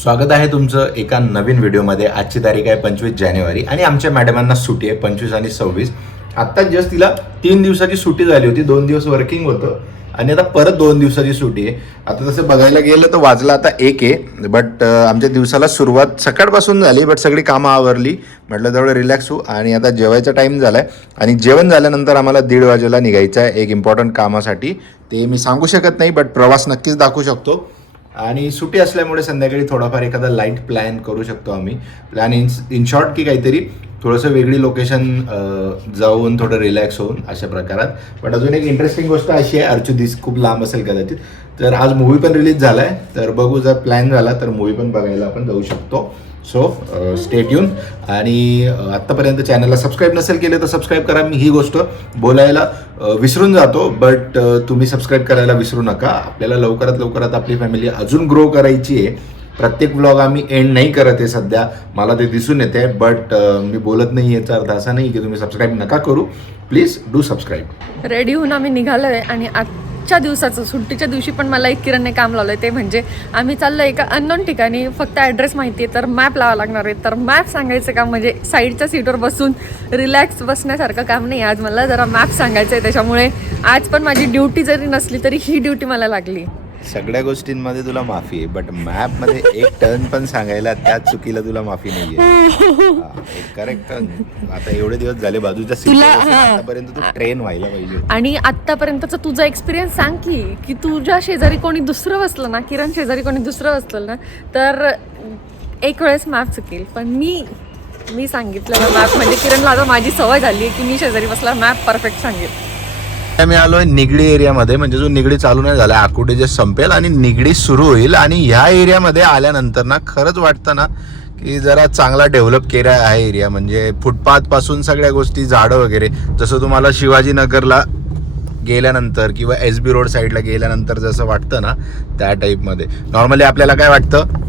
स्वागत आहे तुमचं एका नवीन व्हिडिओमध्ये. आजची तारीख आहे 25 जानेवारी आणि आमच्या मॅडमांना सुट्टी आहे 25 आणि 26. आत्ता जस्ट तिला 3 दिवसाची सुट्टी झाली होती. 2 दिवस वर्किंग होतं आणि आता परत 2 दिवसाची सुट्टी आहे. आता तसं बघायला गेलं तर वाजला आता 1 आहे. बट आमच्या दिवसाला सुरुवात सकाळपासून झाली, बट सगळी कामं आवरली. म्हटलं तेवढं रिलॅक्स होऊ आणि आता जेवायचा टाईम झाला आहे आणि जेवण झाल्यानंतर आम्हाला 1:30 वाजेला निघायचं आहे एक इम्पॉर्टंट कामासाठी. ते मी सांगू शकत नाही, बट प्रवास नक्कीच दाखवू शकतो. आणि सुट्टी असल्यामुळे संध्याकाळी थोडाफार एखादा लाईट प्लॅन करू शकतो आम्ही. प्लॅन इन शॉर्ट की काहीतरी थोडंसं वेगळी लोकेशन जाऊन थोडं रिलॅक्स होऊन अशा प्रकारात. बट अजून एक इंटरेस्टिंग गोष्ट अशी आहे, अर्चू दिस खूप लांब असेल कदाचित, तर आज मूवी पण रिलीज झाला आहे. तर बघू, जर प्लॅन झाला तर मूवी पण बघायला आपण जाऊ शकतो. So stay tune. आणि आत्तापर्यंत चॅनलला सबस्क्राईब नसेल केले तर सबस्क्राईब करा. मी ही गोष्ट बोलायला विसरून जातो, बट तुम्ही सबस्क्राईब करायला विसरू नका. आपल्याला लवकरात आपली फॅमिली अजून ग्रो करायची आहे. प्रत्येक व्लॉग आम्ही एंड नाही करत आहे सध्या, मला ते दिसून येते. बट मी बोलत नाही, याचा अर्थ असा नाही की तुम्ही सबस्क्राईब नका करू. Please do subscribe. रेडी होऊन आम्ही निघालो आहे आणि आजच्या दिवसाचं सुट्टीच्या दिवशी पण मला एक किरणने काम लावलं आहे. ते म्हणजे आम्ही चाललो एका अननोन ठिकाणी. फक्त ॲड्रेस माहिती आहे तर मॅप लावा लागणार आहे. तर मॅप सांगायचं काम म्हणजे साईडच्या सीटवर बसून रिलॅक्स बसण्यासारखं काम नाही. आज मला जरा मॅप सांगायचं आहे, त्याच्यामुळे आज पण माझी ड्युटी जरी नसली तरी ही ड्युटी मला लागली. सगळ्या गोष्टींमध्ये तुला माफी आहे, बट मॅपमध्ये एक टर्न पण सांगायला त्या चुकीला तुला माफी नाही आहे. करेक्ट. आता एवढे दिवस झाले बाजूच्या आतापर्यंत तू ट्रेन व्हायला पाहिजे. आणि आतापर्यंतचा तुझा एक्सपिरियन्स सांग की तुझ्या शेजारी कोणी दुसरं बसलं ना, किरण शेजारी कोणी दुसरं बसलं ना, तर एक वेळेस मॅप चुकेल. पण मी सांगितलं मॅप म्हणजे किरणला आता माझी सवय झाली आहे की मी शेजारी बसला मॅप परफेक्ट सांगेल. मी आलोय निगडी एरियामध्ये, म्हणजे जो निगडी चालू नाही झाला, आकुटे जे संपेल आणि निगडी सुरू होईल. आणि ह्या एरियामध्ये आल्यानंतर ना खरंच वाटतं ना की जरा चांगला डेव्हलप केला आहे एरिया. म्हणजे फुटपाथ पासून सगळ्या गोष्टी, झाडं वगैरे, जसं तुम्हाला शिवाजीनगरला गेल्यानंतर किंवा SB रोड साईडला गेल्यानंतर जसं वाटतं ना त्या टाईपमध्ये. नॉर्मली आपल्याला काय वाटतं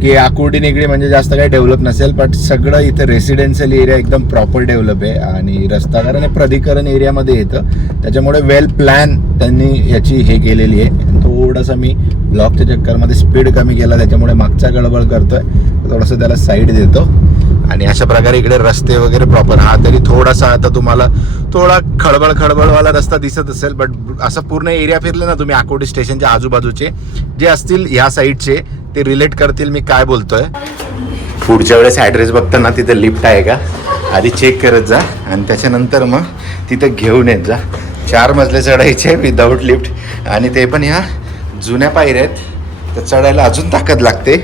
की आकुर्डी निगडी म्हणजे जास्त काही डेव्हलप नसेल, बट सगळं इथं रेसिडेन्शियल एरिया एकदम प्रॉपर डेव्हलप आहे. आणि रस्ता कारण हे प्राधिकरण एरियामध्ये येतं, त्याच्यामुळे वेल प्लॅन त्यांनी याची हे केलेली आहे. थोडंसं मी ब्लॉकच्या चक्करमध्ये स्पीड कमी केला, त्याच्यामुळे मागचा गडबड करतोय, थोडंसं त्याला साईड देतो. आणि अशा प्रकारे इकडे रस्ते वगैरे प्रॉपर. हा तरी थोडासा आता तुम्हाला थोडा खडबडवाला रस्ता दिसत असेल, बट असं पूर्ण एरिया फिरले ना तुम्ही आकुर्डी स्टेशनच्या आजूबाजूचे जे असतील ह्या साईडचे, ते रिलेट करतील मी काय बोलतोय. पुढच्या वेळेस ॲड्रेस बघताना तिथे लिफ्ट आहे का आधी चेक करत जा आणि त्याच्यानंतर मग तिथं घेऊन येत जा. 4 मजले चढायचे विदाऊट लिफ्ट, आणि ते पण ह्या जुन्या पायऱ्या आहेत, तर चढायला अजून ताकद लागते.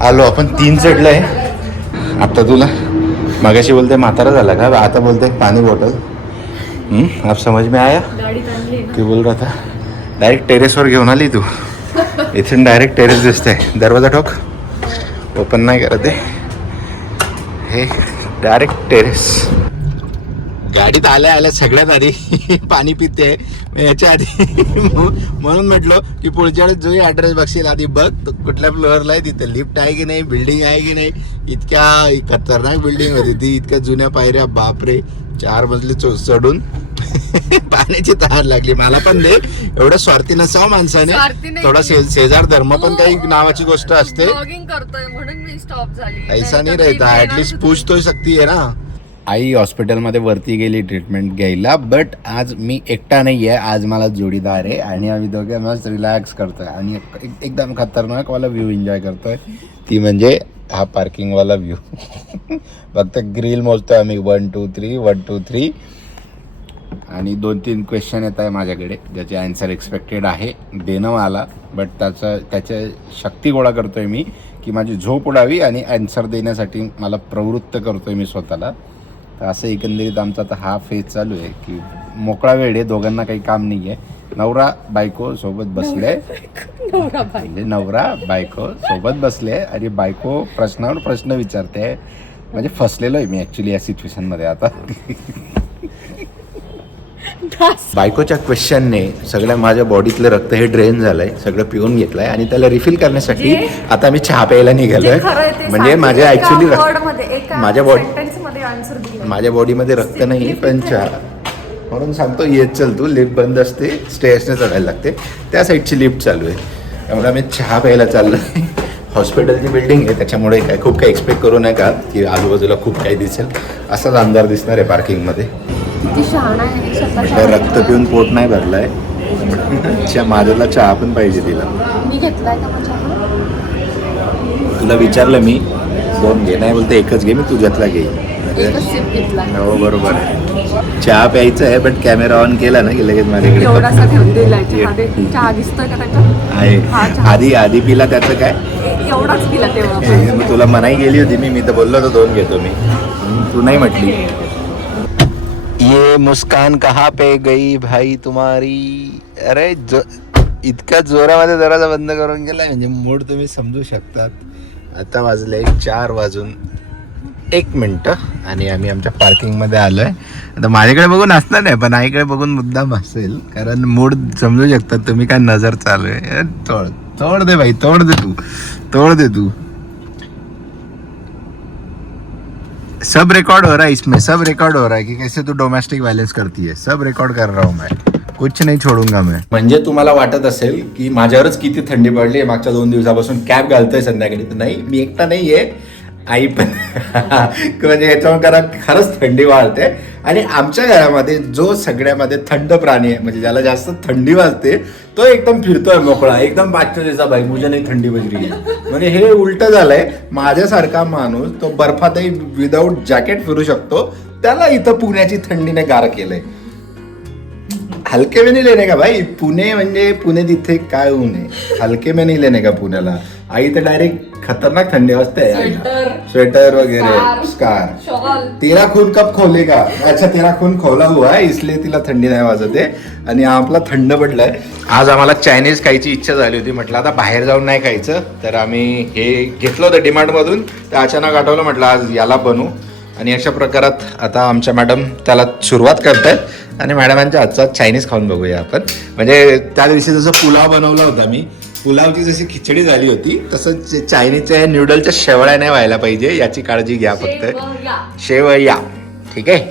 आलो आपण 3 चढलं आहे. आता तुला मगाशी बोलते म्हातारा झाला का, आता बोलते पाणी बॉटल. आप समझ में आया की बोल रहा था. डायरेक्ट टेरेसवर घेऊन आली तू. इथून डायरेक्ट टेरेस दिसतंय. दरवाजा ठोक, ओपन नाही करत आहे. हे डायरेक्ट टेरेस. गाडीत आल्या सगळ्यात आधी पाणी पिते याच्या आधी. म्हणून म्हटलं की पुढच्या वेळेस जो ॲड्रेस बघशील आधी बघ कुठल्या फ्लोअरला आहे, तिथे लिफ्ट आहे की नाही, बिल्डिंग आहे की नाही. इतक्या खतरनाक बिल्डिंग होती ती, इतक्या जुन्या पायऱ्या, बापरे. 4 मजले चढून पाण्याची तहार लागली. मला पण दे. एवढं स्वार्थी नसावं माणसाने, थोडा शेजार धर्म पण काही नावाची गोष्ट असते. म्हणून मी स्टॉप झाली. ऐसा नाही राहता, ऍटलीस्ट पूछतोय सक्ती आहे ना. आई हॉस्पिटलमध्ये वरती गेली ट्रीटमेंट घ्यायला, बट आज मी एकटा नाही आहे, आज मला जोडीदार आहे आणि आम्ही दोघे मस्त रिलॅक्स करतोय आणि एकदम खतरनाक वाला व्ह्यू एन्जॉय करतोय. ती म्हणजे हा पार्किंगवाला व्ह्यू. फक्त ग्रिल मोजतोय आम्ही. 1 2 3 1 2 3. आणि 2-3 क्वेश्चन येत आहे माझ्याकडे, ज्याचे आन्सर एक्सपेक्टेड आहे देणं मला, बट त्याच्या शक्ती गोळा करतोय मी की माझी झोप उडावी आणि आन्सर देण्यासाठी मला प्रवृत्त करतोय मी स्वतःला. तर असं एकंदरीत आमचा आता हा फेज चालू आहे की मोकळा वेळ आहे, दोघांना काही काम नाही आहे. नवरा बायको सोबत बसले, म्हणजे नवरा बायको सोबत बसले आणि बायको प्रश्नावर प्रश्न विचारते. म्हणजे फसलेलो आहे मी ॲक्च्युली या सिच्युएशनमध्ये आता. बायकोच्या क्वेश्चनने सगळ्या माझ्या बॉडीतलं रक्त हे ड्रेन झालंय, सगळं पिऊन घेतलंय आणि त्याला रिफिल करण्यासाठी आता मी चहा प्यायला निघालोय. म्हणजे माझ्या ॲक्च्युली माझ्या बॉडीमध्ये रक्त नाही पण चहा, म्हणून सांगतो येत चल तू. लिफ्ट बंद असते, स्टेअर्सने चढायला लागते, त्या साईडची लिफ्ट चालू आहे. त्यामुळे आम्ही चहा प्यायला चाललो. हॉस्पिटलची बिल्डिंग आहे त्याच्यामुळे काय खूप काही एक्सपेक्ट करू नका की आजूबाजूला खूप काही दिसेल. असाच अंधार दिसणार आहे पार्किंगमध्ये. किती शहाणा आहे स्वतःच्या. तर रक्त पिऊन पोट नाही भरलाय. माझ्याला चहा पण पाहिजे तिला. मी घेतलाय का माझ्या. तुला विचारलं मी 2 घे, नाही बोलते एकच घे, मी तुझ्यातला घे. एकच सिप घेतला. हो बरोबर आहे. चहा प्यायचं आहे पण कॅमेरा ऑन केला ना की लगेच माझ्याकडे एवढासा ठेवून दिलाय चहामध्ये. चहा दिसतोय का त्याच्यात. आहे. हा चहा. आधी पिला त्याचं काय. एवढाच पिला तेव्हा. मग तुला मनाई गेली होती मी तर बोललो होतो 2 घेतो मी. तू नाही म्हटली. ये मुस्कान कहाँ पे गई भाई तुम्हारी. अरे इतक्या जोरामध्ये दरवाजा बंद करून गेलाय म्हणजे मूड तुम्ही समजू शकतात. आता वाजले 4:01 आणि आम्ही आमच्या पार्किंगमध्ये आलोय. आता माझ्याकडे बघून असणार नाही पण आईकडे बघून मुद्दाम असेल कारण मूड समजू शकतात तुम्ही. काय नजर चालू आहे. तोड दे भाई, तोड दे तू. सब रिकॉर्ड हो रहा है इसमें, सब रिकॉर्ड हो रहा है कि कैसे तू डोमेस्टिक वायलेंस करती है. सब रिकॉर्ड कर रहा हूँ मैं, कुछ नहीं छोडूंगा मैं. म्हणजे तुम्हाला वाटत असेल की माझ्यावरच किती थंडी पडली मागच्या 2 दिवसापासून कॅब घालतोय संध्याकाळी. तर नाही, मी एकटा नाहीये, आई पण. म्हणजे याच्यावर करा खरंच थंडी वाढते. आणि आमच्या घरामध्ये जो सगळ्यामध्ये थंड प्राणी आहे म्हणजे ज्याला जास्त थंडी वाजते तो एकदम फिरतोय मोकळा, एकदम बादशाह भाई मुझे नाही थंडी बजरी आहे. म्हणजे हे उलट झालंय. माझ्यासारखा माणूस तो बर्फातही विदाऊट जॅकेट फिरू शकतो, त्याला इथं पुण्याची थंडीने गार केलंय. हलके में नहीं लेने का भाई. पुणे म्हणजे पुणे तिथे काय ऊन आहे. हलके में नहीं लेने का पुण्याला. आई तर डायरेक्ट खतरनाक थंडी वाजते. स्वेटर वगैरे स्कार. तेरा खून कब खोलेगा. अच्छा तेरा खून खोला हुआ है इसलिए तिला थंडी नाही वाजते. आणि आपला थंड पडलाय. आज आम्हाला चायनीज खायची इच्छा झाली होती. म्हटलं आता बाहेर जाऊन नाही खायचं तर आम्ही हे घेतलं होतं डीमार्ट मधून. तर अचानक आठवलं म्हटलं आज याला बनवू. आणि अशा प्रकारात आता आमच्या मॅडम त्याला सुरुवात करतायत आणि मॅडमांच्या हातचा चायनीज खाऊन बघूया आपण. म्हणजे त्या दिवशी जसं पुलाव बनवला होता मी, पुलावची जशी खिचडी झाली होती तसंच चायनीजच्या नूडलच्या शेवळ्या नाही व्हायला पाहिजे याची काळजी घ्या फक्त. शेवया ठीक आहे.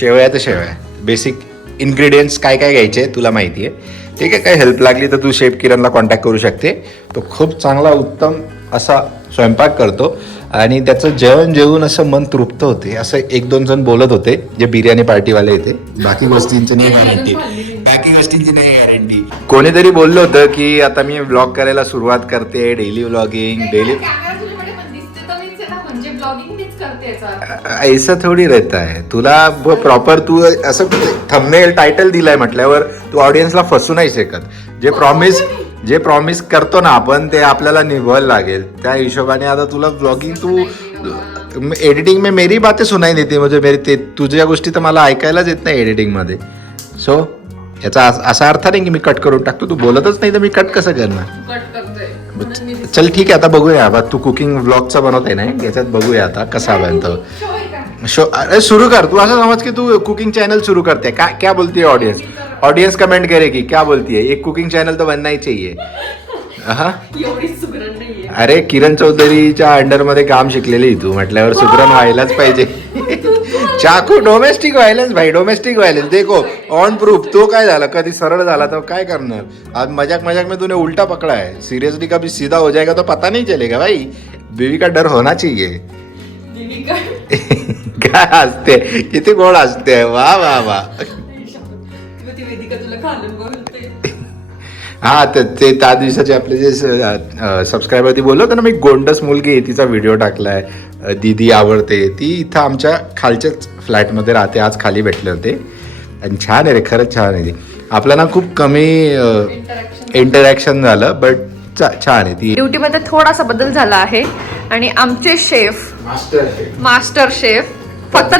शेवया तर शेवया. बेसिक इन्ग्रेडियंट्स काय काय घ्यायचे तुला माहिती आहे. ठीक आहे. काय हेल्प लागली तर तू शेफ किरणला कॉन्टॅक्ट करू शकते. तो खूप चांगला उत्तम असा स्वयंपाक करतो आणि त्याचं जेवण जेवून असं मन तृप्त होते असं 1-2 जण बोलत होते जे बिर्याणी पार्टीवाले येते. बाकी गोष्टींची नाही गॅरंटी. कोणीतरी बोललं होतं की आता मी व्लॉग करायला सुरुवात करते, डेली व्लॉगिंग. ऐसा थोडी रहता है. तुला प्रॉपर तू असं थंबनेल टायटल दिलाय म्हटल्यावर तू ऑडियन्सला फसू नाही शकत. जे प्रॉमिस करतो ना आपण ते आपल्याला निभावायला लागेल. त्या हिशोबाने आता तुला व्लॉगिंग तू एडिटिंग में मेरी बातें सुनाई देते म्हणजे ते तुझ्या गोष्टी तर मला ऐकायलाच येत नाही एडिटिंग मध्ये. सो याचा असा अर्थ नाही की मी कट करून टाकतो. तू बोलतच नाही तर मी कट कसं करणार. चल ठीक आहे आता बघूया. आता तू कुकिंग व्लॉगचा बनवत आहे ना याच्यात बघूया आता कसा बनतो शो. अरे सुरू कर. तू असं समज की तू कुकिंग चैनल शुरू करते. क्या बोलती है ऑडियंस कमेंट करेगी क्या बोलती है. एक कुकिंग चैनल तो बनना ही चाहिए. अरे किरण चौधरीच्या अंडर मध्ये काम शिकलेली तू म्हटल्यावर सुगरण व्हायलाच पाहिजे. चाकू डोमेस्टिक व्हायलेंस भाई, डोमेस्टिक व्हायलेंस. देखो ऑन प्रूफ. तो काय झाला कधी सरळ झाला तर काय करणार. आज मजाक में तूने उल्टा पकड़ा है. सीरियसली कभी सीधा हो जाएगा तो पता नहीं चलेगा भाई. बीवी का डर होना चाहिए. काय हसते किती गोड हसते. वा वा वा. हा ते त्या दिवसाचे आपले जे सबस्क्रायबर ती बोललो ना मी गोंडस मुलगी तिचा व्हिडिओ टाकलाय. दीदी आवडते ती इथं आमच्या खालच्याच फ्लॅटमध्ये राहते. आज खाली भेटले होते आणि छान आहे रे खरंच छान आहे ती. आपल्याला खूप कमी इंटरॅक्शन झालं बट छान आहे ती. ड्युटीमध्ये थोडासा बदल झाला आहे आणि आमचे शेफ मास्टर शेफ फक्त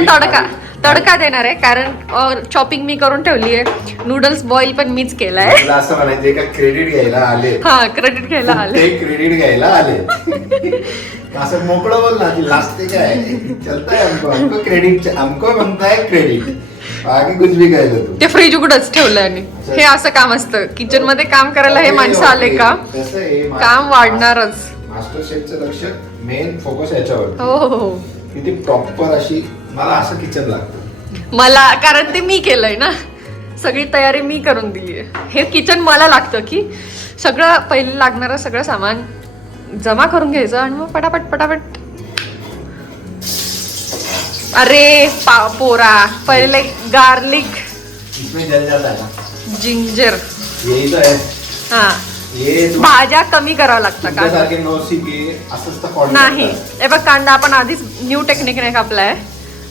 तडका देणार आहे कारण चॉपिंग मी करून ठेवली आहे. नूडल्स बॉईल पण मीच केलाय. असं म्हणायचं का क्रेडिट घ्यायला आले. हा क्रेडिट घ्यायला आले. क्रेडिट घ्यायला आले. असं मोकळं बोल ना की लास्ट काय चलता है हमको क्रेडिट हमको बनता है क्रेडिट. बाकी कुछ भी काय ते फ्रीज उघडच ठेवलंय. आणि हे असं काम असतं किचन मध्ये काम करायला. हे माणसं आले का काम वाढणारच. मास्टर शेफचं लक्ष मेन फोकस याच्यावर. हो किती प्रॉपर अशी मला असं किचन लागतं. मला कारण ते मी केलंय ना. सगळी तयारी मी करून दिली आहे. हे किचन मला लागतं की सगळं पहिले लागणारं सगळं सामान जमा करून घ्यायचं आणि मग पटापट पटापट. अरे पोरा, पहिले गार्लिक, इसमें जल जाता है ना, जिंजर. यही तो है. हा, ये भाज्या कमी करावं लागतं का? तुमच्यासारखे नोसिके असंच तर follow नाही, करतात. हे बघ कांदा आपण आधीच न्यू टेक्निकने कापलाय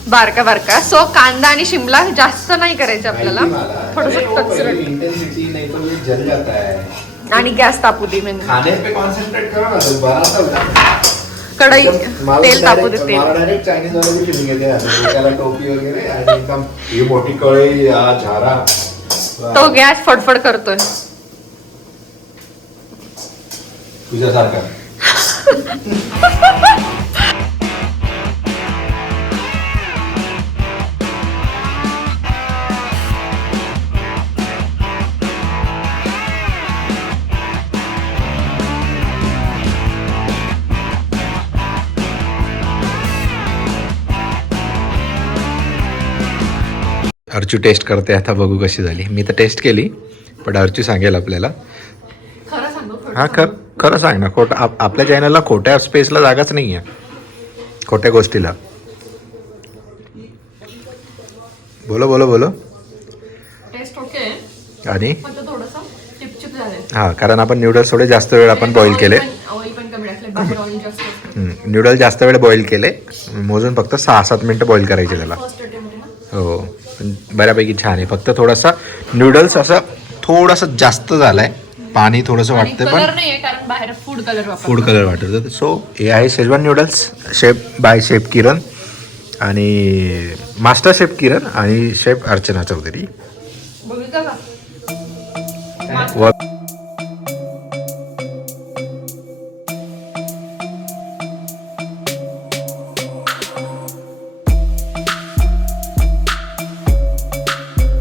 बारका बारका. सो कांदा आणि शिमला जास्त नाही करायचं आपल्याला, माहिती मला. थोडस अरे वो कचरट. पहले intensity नहीं तो ये जल जाता है. आणि गॅस तापू दे म्हणजे खाने पे कॉन्सन्ट्रेट करो ना, तो बनाता होता. कढई मला तेल तापू दे direct- तेल. मला डायरेक्ट चायनीज वाल्याची फिलिंग येते आता. डोक्याला टोपी वगैरे आणि एकदम ही मोठी कढई, हा झारा. तो गॅस फडफड करतोय. तुझ्यासारखा. अर्चू टेस्ट करते, आता बघू कशी झाली. मी तर टेस्ट केली, पण अर्चू सांगेल आपल्याला. खरं सांगू, हा खरं सांग ना. खोटं आपल्या चॅनलला खोट्या स्पेसला जागाच नाही आहे, खोट्या गोष्टीला. बोलो बोलो बोलो. टेस्ट ओके आणि फक्त थोडंसं चिपचिप झालंय. हां, कारण आपण नूडल्स थोडे जास्त वेळ आपण बॉईल केले. ऑइल पण कमी टाकले, बाहेर ऑइल जास्त असतं. नूडल्स जास्त वेळ बॉईल केले, मोजून फक्त 6-7 मिनटं बॉईल करायचे त्याला. फर्स्ट अटेम्प्ट आहे ना. हो, पण बऱ्यापैकी छान आहे. फक्त थोडासा नूडल्स असं थोडंसं जास्त झालाय, पाणी थोडंसं वाटतं, पण कलर नाहीये कारण बाहेर फूड कलर वापरतात. फूड कलर वाटतं. सो हे आहे Schezwan noodles, chef by chef Kiran आणि मास्टर शेफ किरण आणि शेफ अर्चना चौधरी. बघितलं का? व